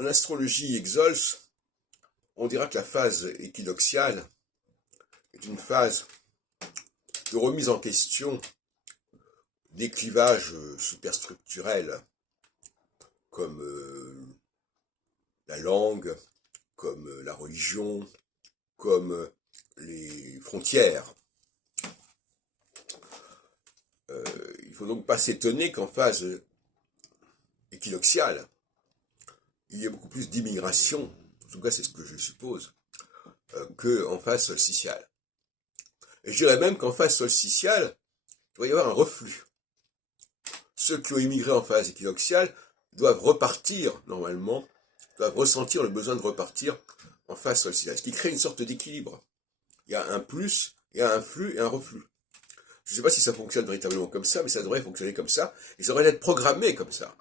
En astrologie Exols, on dira que la phase équinoxiale est une phase de remise en question des clivages superstructurels comme la langue, comme la religion, comme les frontières. Il ne faut donc pas s'étonner qu'en phase équinoxiale, il y ait beaucoup plus d'immigration, en tout cas c'est ce que je suppose, qu'en phase solsticiale. Et je dirais même qu'en phase solsticiale, il doit y avoir un reflux. Ceux qui ont immigré en phase équinoxiale doivent repartir, normalement, doivent ressentir le besoin de repartir en phase solsticiale, ce qui crée une sorte d'équilibre. Il y a un plus, il y a un flux et un reflux. Je ne sais pas si ça fonctionne véritablement comme ça, mais ça devrait fonctionner comme ça, et ça devrait être programmé comme ça.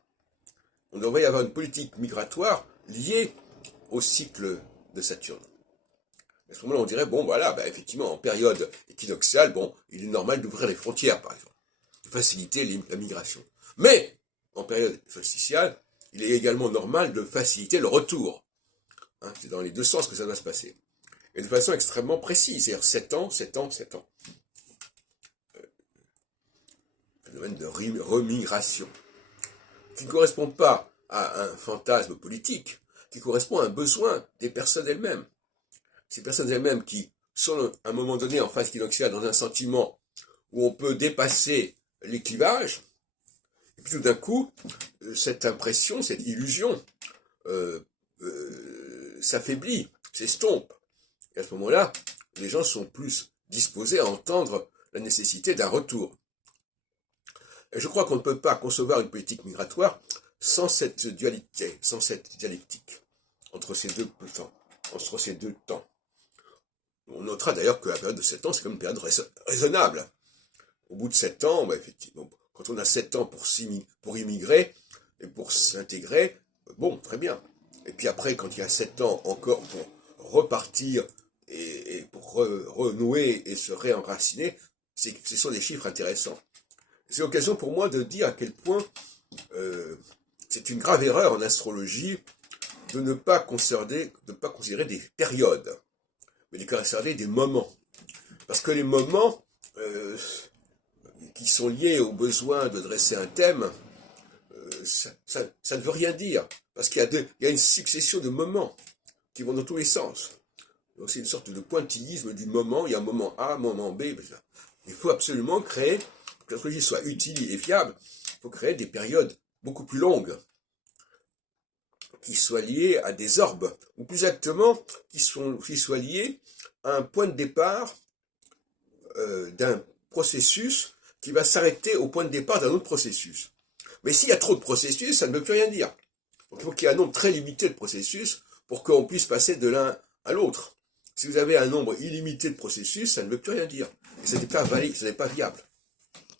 On devrait y avoir une politique migratoire liée au cycle de Saturne. À ce moment-là, on dirait, bon, voilà, effectivement, en période équinoxiale, bon, il est normal d'ouvrir les frontières, par exemple, de faciliter la migration. Mais, en période solsticiale, il est également normal de faciliter le retour. Hein, c'est dans les deux sens que ça doit se passer. Et de façon extrêmement précise, c'est-à-dire 7 ans, 7 ans, 7 ans. Phénomène de remigration, qui ne correspond pas à un fantasme politique, qui correspond à un besoin des personnes elles-mêmes. Ces personnes elles-mêmes qui sont à un moment donné en phase équinoxiale dans un sentiment où on peut dépasser les clivages, et puis tout d'un coup, cette impression, cette illusion s'affaiblit, s'estompe. Et à ce moment-là, les gens sont plus disposés à entendre la nécessité d'un retour. Et je crois qu'on ne peut pas concevoir une politique migratoire sans cette dualité, sans cette dialectique entre ces deux temps. On notera d'ailleurs que la période de 7 ans, c'est comme une période raisonnable. Au bout de 7 ans, effectivement, quand on a 7 ans pour immigrer et pour s'intégrer, bon, très bien. Et puis après, quand il y a 7 ans encore pour repartir et pour renouer et se réenraciner, ce sont des chiffres intéressants. C'est l'occasion pour moi de dire à quel point c'est une grave erreur en astrologie de ne pas considérer des périodes, mais de considérer des moments. Parce que les moments qui sont liés au besoin de dresser un thème, ça ne veut rien dire. Parce qu'il y a une succession de moments qui vont dans tous les sens. Donc c'est une sorte de pointillisme du moment. Il y a un moment A, un moment B. Il faut absolument créer, pour que l'astrologie soit utile et fiable, il faut créer des périodes beaucoup plus longues, qui soient liées à des orbes, ou plus exactement, qui soient liées à un point de départ d'un processus qui va s'arrêter au point de départ d'un autre processus. Mais s'il y a trop de processus, ça ne veut plus rien dire. Donc il faut qu'il y ait un nombre très limité de processus pour qu'on puisse passer de l'un à l'autre. Si vous avez un nombre illimité de processus, ça ne veut plus rien dire. Et ce n'est pas valide, ce n'est pas viable.